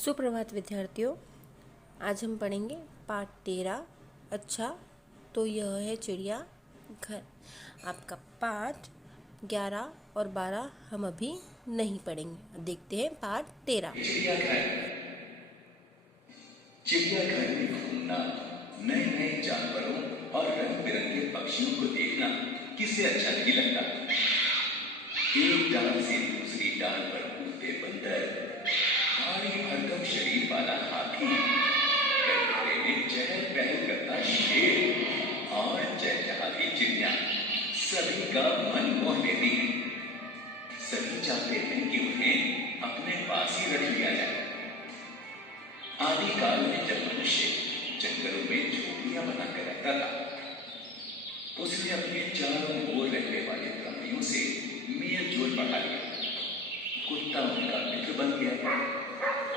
सुप्रभात विद्यार्थियों, आज हम पढ़ेंगे पाठ 13। अच्छा, तो यह है चिड़िया घर। आपका पाठ 11 और 12 हम अभी नहीं पढ़ेंगे। अब देखते हैं पाठ 13। चिड़ियाघर में घूमना, नए नए जानवरों और रंग बिरंगे पक्षियों को देखना किसे अच्छा नहीं लगता। एक डाल से दूसरी डाल पर कूदते बंदर, भारी भरकम शरीर वाला हाथी, गलियारे में चहल पहल करता शेर और चहचहाती चिड़िया सभी का मन मोह लेती है। सभी चाहते हैं कि उन्हें अपने पास ही रख लिया जाए। आदिकाल में जब मनुष्य जंगलों में झोपड़ियां बनाकर रहता था, उसने अपने चारों ओर रहने वाले प्राणियों से मेल जोल बढ़ा लिया। कुत्ता उनका मित्र बन गया,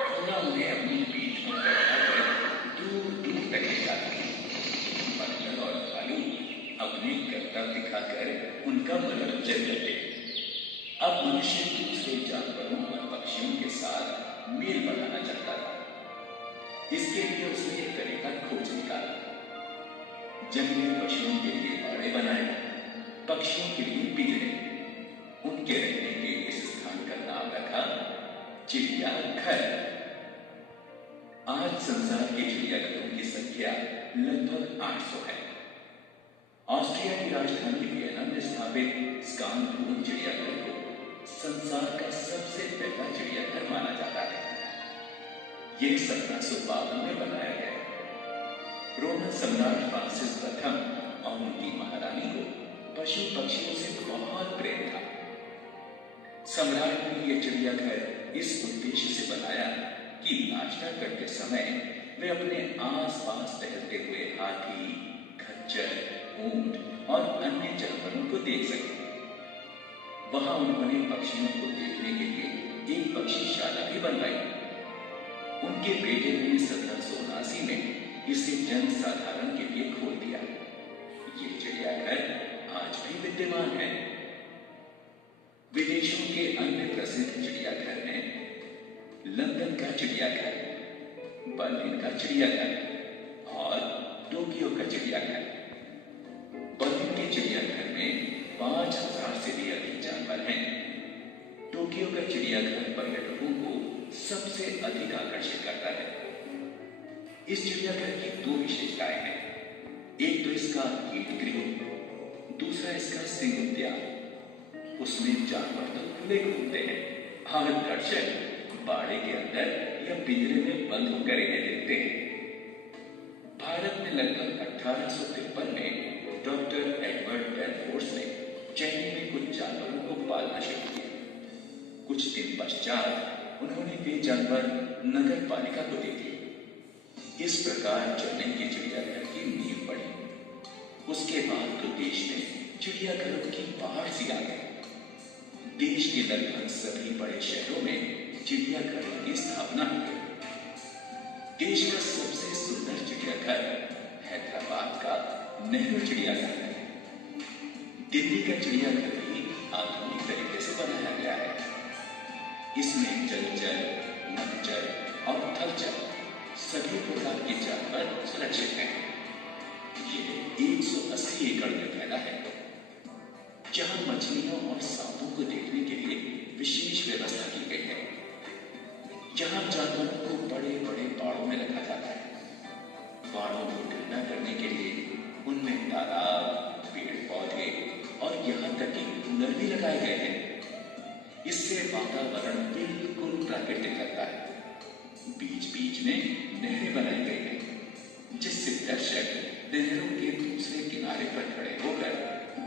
घोड़ा उन्हें अपनी पीठ पर बैठाकर दूर दूर तक ले जाता। बंदर और भालू अपने करतब दिखाकर उनका मनोरंजन करते। अब मनुष्य दूसरे जानवरों और पक्षियों के साथ मेल बढ़ाना चाहता था। इसके लिए उसने एक तरीका खोज निकाला। जंगली पशुओं के लिए बाड़े बनाए, पक्षियों के लिए पिंजरे। उनके रहने के इस स्थान का नाम रखा चिड़ियाघर। आज संसार के चिड़ियाघरों की संख्या लगभग 800 है। ऑस्ट्रिया की राजधानी वियना में स्थापित स्कानब्रून चिड़ियाघर को संसार का सबसे पहला चिड़ियाघर माना जाता है। यह 1752 में बनाया गया। रोमन सम्राट फ्रांसिस प्रथम और उनकी महारानी को पशु पक्षियों से बहुत प्रेम था। सम्राट ने यह चिड़ियाघर इस उद्देश्य से बनाया कि नाश्ता करते समय वे अपने आस-पास टहलते हुए हाथी, खच्चर, ऊंट और अन्य जानवरों को देख सकें। वहां उन्होंने पक्षियों को देखने के लिए एक पक्षीशाला भी बनवाई। उनके बेटे ने 1779 में इसे जन साधारण के लिए खोल दिया। ये चिड़ियाघर आज भी विद्यमान है। विदेशों के अन्य प्रसिद्ध चिड़ियाघर हैं लंदन का चिड़ियाघर, बर्लिन का चिड़ियाघर और टोक्यो का चिड़ियाघर। बर्लिन के चिड़ियाघर में 5000 से भी अधिक जानवर हैं। टोक्यो का चिड़ियाघर पर्यटकों को सबसे अधिक आकर्षित करता है। इस चिड़ियाघर की 2 विशेषताएं हैं। एक तो इसका कीट गृह, दूसरा इसका सिंह उद्यान। उसमें जानवर तो खुले घूमते हैं और दर्शक बाड़े के अंदर या पिंजरे में बंद होकर इन्हें देखते हैं। भारत में लगभग 1853 में डॉक्टर एडवर्ड बेलफोर्स ने चेन्नई में कुछ जानवरों को पालना शुरू किया। कुछ दिन पश्चात उन्होंने वे जानवर नगर पालिका को दे दिए। इस प्रकार चेन्नई के चिड़ियाघर की नींव पड़ी। उसके बाद तो देश में चिड़ियाघरों की बाढ़ सी आ गई। देश के लगभग सभी बड़े शहरों में चिड़ियाघरों की स्थापना हो गई। देश का सबसे सुंदर चिड़ियाघर हैदराबाद का नेहरू चिड़ियाघर है। दिल्ली का चिड़ियाघर भी आधुनिक तरीके से बनाया गया है। इसमें जलचर, नभचर और थलचर सभी प्रकार के जानवर सुरक्षित हैं। ये 180 एकड़ में फैला है, जहां मछलियों और सांपों को देखने के लिए विशेष व्यवस्था की गई है। जहां जानवरों को बड़े बड़े बाड़ों में रखा जाता है। बाड़ों को ठंडा करने के लिए उनमें तालाब, पेड़ पौधे और यहाँ तक कि कूलर भी लगाए गए हैं। इससे वातावरण बिल्कुल प्राकृतिक लगता है। बीच बीच में नहरें बनाई गई हैं, जिससे दर्शक नहरों के दूसरे किनारे पर खड़े होकर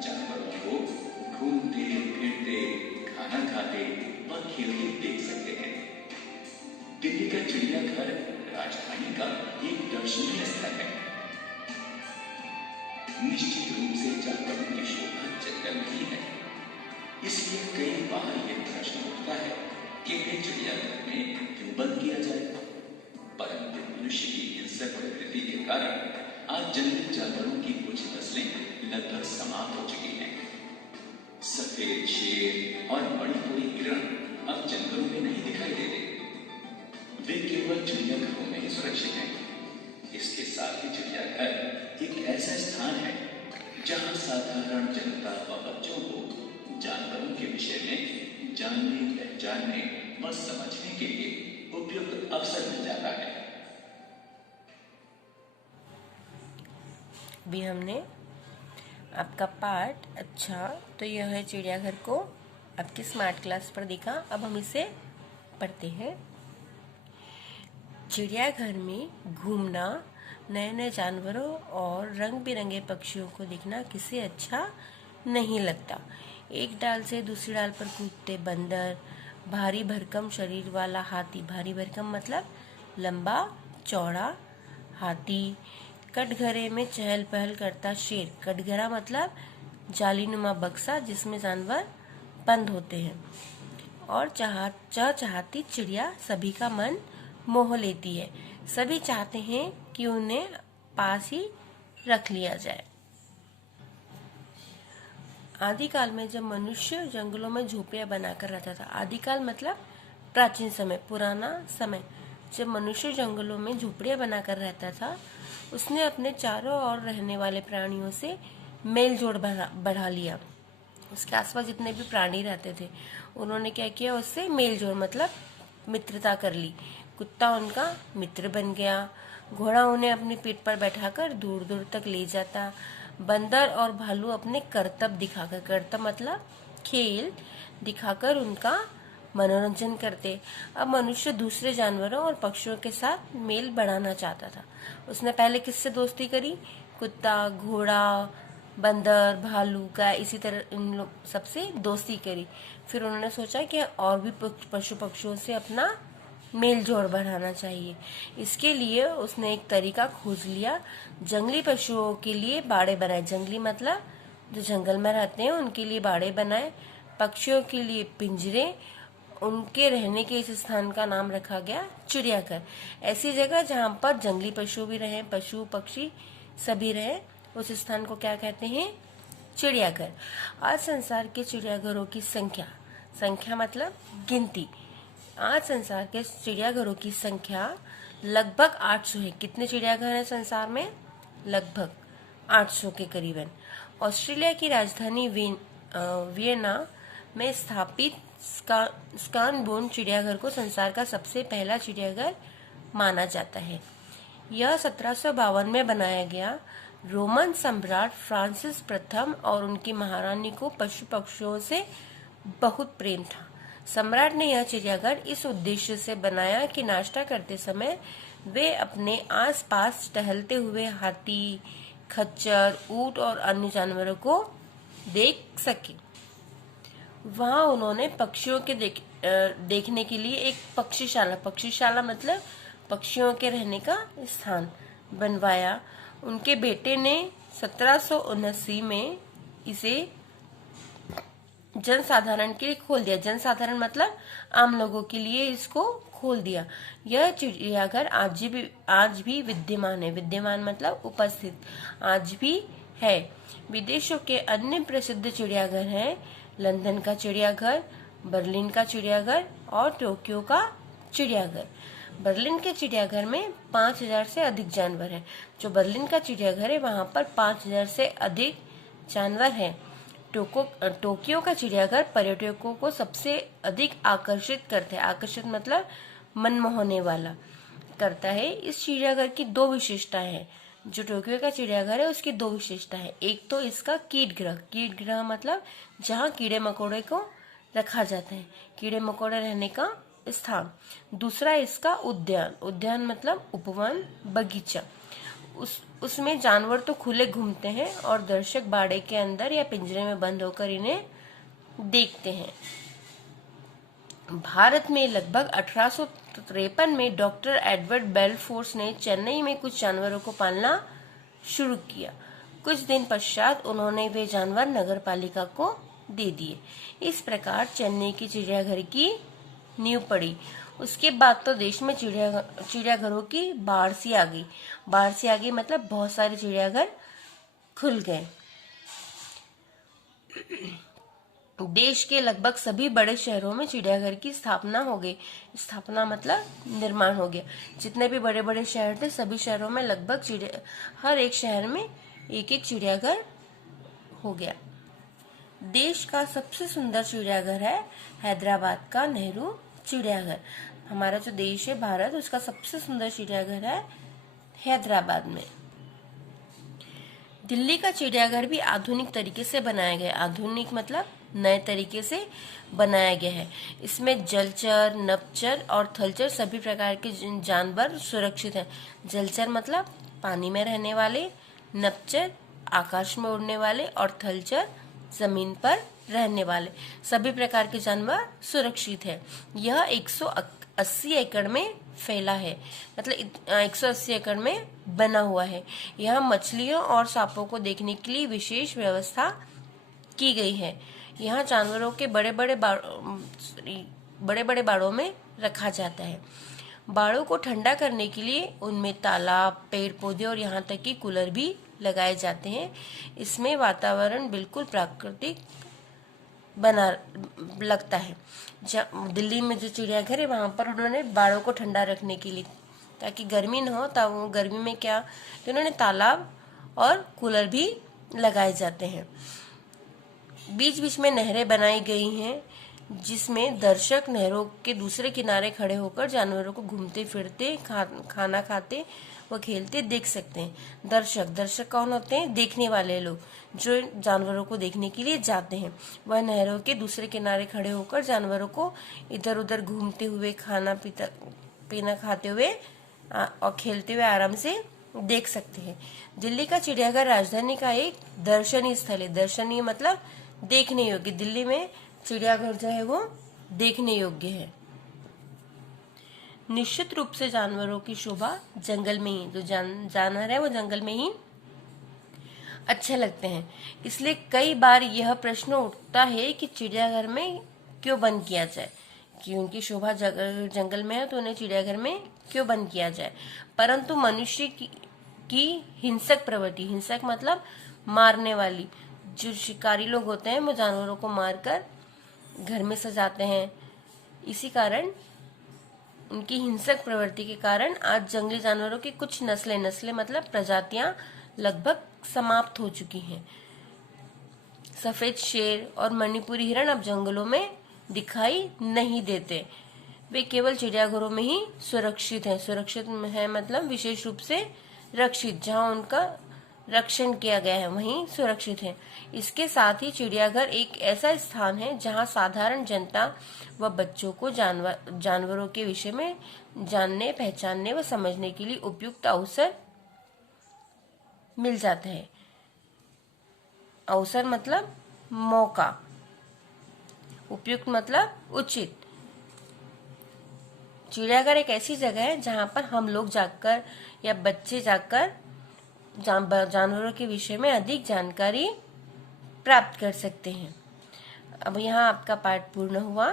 जानवरों को घूमते फिरते, खाना खाते और खेलते देख सकते हैं। दिल्ली का चिड़ियाघर राजधानी का एक दर्शनीय स्थल है। निश्चित रूप से जानवरों की शोभा जंगल में ही है। इसलिए कई बार यह प्रश्न उठता है कि इन्हें चिड़ियाघर में क्यों बंद किया जाए। परंतु मनुष्य की हिंसक प्रकृति के कारण आज जंगली जानवरों की कुछ नस्लें लगभग समाप्त हो चुकी हैं। सफेद शेर और मणिपुरी हिरण अब जंगलों में नहीं दिखाई देते। वे केवल चिड़ियाघरों में ही सुरक्षित हैं। इसके साथ ही चिड़ियाघर एक ऐसा स्थान है जहां साधारण जनता व बच्चों को जानवरों के विषय में जानने, पहचानने व समझने के लिए उपयुक्त अवसर मिल जाता है। भी हमने आपका पाठ अच्छा तो यह है चिड़ियाघर को आपकी स्मार्ट क्लास पर देखा। अब हम इसे पढ़ते हैं। चिड़ियाघर में घूमना, नए नए जानवरों और रंग बिरंगे पक्षियों को देखना किसे अच्छा नहीं लगता। एक डाल से दूसरी डाल पर कूदते बंदर, भारी भरकम शरीर वाला हाथी, भारी भरकम मतलब लंबा चौड़ा हाथी, कटघरे में चहल पहल करता शेर, कटघरा मतलब जालीनुमा बक्सा जिसमें जानवर बंद होते हैं, और चहचहाती चिड़िया सभी का मन मोह लेती है। सभी चाहते हैं कि उन्हें पास ही रख लिया जाए। आदिकाल में जब मनुष्य जंगलों में झोपड़ियां बनाकर रहता था, आदिकाल मतलब प्राचीन समय, पुराना समय, जब मनुष्य जंगलों में झोपड़ियां बनाकर रहता था, उसने अपने चारों ओर रहने वाले प्राणियों से मेल जोड़ बढ़ा लिया। उसके आसपास जितने भी प्राणी रहते थे उन्होंने क्या किया, उससे मेल जोड़ मतलब मित्रता कर ली। कुत्ता उनका मित्र बन गया, घोड़ा उन्हें अपनी पीठ पर बैठाकर दूर दूर तक ले जाता, बंदर और भालू अपने करतब दिखाकर, करतब मतलब खेल दिखाकर उनका मनोरंजन करते। अब मनुष्य दूसरे जानवरों और पक्षियों के साथ मेल बढ़ाना चाहता था। उसने पहले किससे दोस्ती करी? कुत्ता, घोड़ा, बंदर, भालू, गाय, इसी तरह इन लोग सबसे दोस्ती करी। फिर उन्होंने सोचा कि और भी पशु पक्षियों से अपना मेल जोड़ बढ़ाना चाहिए। इसके लिए उसने एक तरीका खोज लिया। जंगली पशुओं के लिए बाड़े बनाए, जंगली मतलब जो जंगल में रहते हैं उनके लिए बाड़े बनाए, पक्षियों के लिए पिंजरे, उनके रहने के इस स्थान का नाम रखा गया चिड़ियाघर। ऐसी जगह जहां पर जंगली पशु भी रहे, पशु पक्षी सभी रहे, उस स्थान को क्या कहते हैं? चिड़ियाघर। आज संसार के चिड़ियाघरों की संख्या, संख्या मतलब गिनती, आज संसार के चिड़ियाघरों की संख्या लगभग 800 है। कितने चिड़ियाघर हैं संसार में? लगभग 800 के करीबन। ऑस्ट्रेलिया की राजधानी वियना में स्थापित स्कानबोर्न चिड़ियाघर को संसार का सबसे पहला चिड़ियाघर माना जाता है। यह 1752 में बनाया गया। रोमन सम्राट फ्रांसिस प्रथम और उनकी महारानी को पशु पक्षियों से बहुत प्रेम था। सम्राट ने यह चिड़ियाघर इस उद्देश्य से बनाया कि नाश्ता करते समय वे अपने आसपास टहलते हुए हाथी, खच्चर, ऊंट और अन्य जानवरों को देख सके। वहां उन्होंने पक्षियों के देखने के लिए एक पक्षीशाला मतलब पक्षियों के रहने का स्थान बनवाया। उनके बेटे ने 1779 में इसे जनसाधारण के लिए खोल दिया। जनसाधारण मतलब आम लोगों के लिए इसको खोल दिया। यह चिड़ियाघर आज भी विद्यमान है। विद्यमान मतलब उपस्थित, आज भी है। विदेशों के अन्य प्रसिद्ध चिड़ियाघर हैं लंदन का चिड़ियाघर, बर्लिन का चिड़ियाघर और टोक्यो का चिड़ियाघर। बर्लिन के चिड़ियाघर में 5000 से अधिक जानवर हैं। जो बर्लिन का चिड़ियाघर है वहां पर 5000 से अधिक जानवर हैं। टोक्यो का चिड़ियाघर पर्यटकों को सबसे अधिक आकर्षित करता है। आकर्षित मतलब मनमोहने वाला करता है। इस चिड़ियाघर की दो विशेषताएं हैं। जो टोक्यो का चिड़ियाघर है उसकी दो विशेषता है। एक तो इसका कीट गृह मतलब जहाँ कीड़े मकोड़े को रखा जाता है, कीड़े मकोड़े रहने का स्थान। दूसरा इसका उद्यान मतलब उपवन, बगीचा। उसमें जानवर तो खुले घूमते हैं और दर्शक बाड़े के अंदर या पिंजरे में बंद होकर इन्हें देखते हैं। भारत में लगभग 1853 में डॉक्टर एडवर्ड बेलफोर्स ने चेन्नई में कुछ जानवरों को पालना शुरू किया। कुछ दिन पश्चात उन्होंने वे जानवर नगरपालिका को दे दिए। इस प्रकार चेन्नई की चिड़ियाघर की नींव पड़ी। उसके बाद तो देश में चिड़ियाघरों की बाढ़ सी आ गई मतलब बहुत सारे चिड़ियाघर खुल गए। देश के लगभग सभी बड़े शहरों में चिड़ियाघर की स्थापना हो गई। स्थापना मतलब निर्माण हो गया। जितने भी बड़े बड़े शहर थे सभी शहरों में लगभग हर एक शहर में एक एक चिड़ियाघर हो गया। देश का सबसे सुंदर चिड़ियाघर है हैदराबाद का नेहरू चिड़ियाघर। हमारा जो देश है भारत, उसका सबसे सुंदर चिड़ियाघर है हैदराबाद में। दिल्ली का चिड़ियाघर भी आधुनिक तरीके से बनाया गया है। आधुनिक मतलब नए तरीके से बनाया गया है। इसमें जलचर, नभचर और थलचर सभी प्रकार के जानवर सुरक्षित हैं। जलचर मतलब पानी में रहने वाले, नभचर आकाश में उड़ने वाले और थलचर जमीन पर रहने वाले सभी प्रकार के जानवर सुरक्षित है। यह 180 एकड़ में फैला है, मतलब 180 एकड़ में बना हुआ है। यहाँ मछलियों और सांपों को देखने के लिए विशेष व्यवस्था की गई है। यहाँ जानवरों के बड़े बड़े बाड़ों में रखा जाता है। बाड़ों को ठंडा करने के लिए उनमें तालाब, पेड़ पौधे और यहाँ तक कि कूलर भी लगाए जाते हैं। इसमें वातावरण बिल्कुल प्राकृतिक बना लगता है। दिल्ली में जो चिड़ियाघर है वहाँ पर उन्होंने बाड़ों को ठंडा रखने के लिए, ताकि गर्मी न हो, वो गर्मी में क्या, तो उन्होंने तालाब और कूलर भी लगाए जाते हैं। बीच बीच में नहरें बनाई गई हैं, जिसमें दर्शक नहरों के दूसरे किनारे खड़े होकर जानवरों को घूमते फिरते, खाना खाते व खेलते देख सकते हैं। दर्शक कौन होते हैं? देखने वाले लोग जो जानवरों को देखने के लिए जाते हैं। वह नहरों के दूसरे किनारे खड़े होकर जानवरों को इधर उधर घूमते हुए, खाना पीना खाते हुए और खेलते हुए आराम से देख सकते हैं। दिल्ली का चिड़ियाघर राजधानी का एक दर्शनीय स्थल है। दर्शनीय मतलब देखने योग्य। दिल्ली में चिड़ियाघर जो है वो देखने योग्य है। निश्चित रूप से जानवरों की शोभा जंगल में ही, जो जानवर है वो जंगल में ही अच्छे लगते हैं। इसलिए कई बार यह प्रश्न उठता है कि चिड़ियाघर में क्यों बंद किया जाए, कि उनकी शोभा जंगल में है तो उन्हें चिड़ियाघर में क्यों बंद किया जाए। परंतु मनुष्य की हिंसक प्रवृत्ति, हिंसक मतलब मारने वाली, जो शिकारी लोग होते हैं वो जानवरों को मारकर घर में सजाते हैं। इसी कारण, उनकी हिंसक प्रवृत्ति के कारण आज जंगली जानवरों की कुछ नस्लें मतलब प्रजातियां लगभग समाप्त हो चुकी हैं। सफेद शेर और मणिपुरी हिरण अब जंगलों में दिखाई नहीं देते। वे केवल चिड़ियाघरों में ही सुरक्षित हैं। सुरक्षित है मतलब विशेष रूप से रक्षित, जहां उनका रक्षण किया गया है वहीं सुरक्षित है। इसके साथ ही चिड़ियाघर एक ऐसा स्थान है जहां साधारण जनता व बच्चों को जानवरों के विषय में जानने, पहचानने व समझने के लिए उपयुक्त अवसर मिल जाता है। अवसर मतलब मौका, उपयुक्त मतलब उचित। चिड़ियाघर एक ऐसी जगह है जहां पर हम लोग जाकर या बच्चे जाकर जानवरों के विषय में अधिक जानकारी प्राप्त कर सकते हैं। अब यहाँ आपका पाठ पूर्ण हुआ।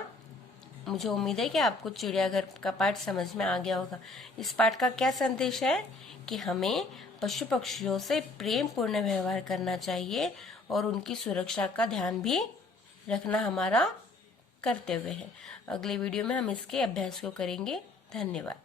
मुझे उम्मीद है कि आपको चिड़ियाघर का पाठ समझ में आ गया होगा। इस पाठ का क्या संदेश है कि हमें पशु पक्षियों से प्रेम पूर्ण व्यवहार करना चाहिए और उनकी सुरक्षा का ध्यान भी रखना हमारा कर्तव्य है। अगले वीडियो में हम इसके अभ्यास को करेंगे। धन्यवाद।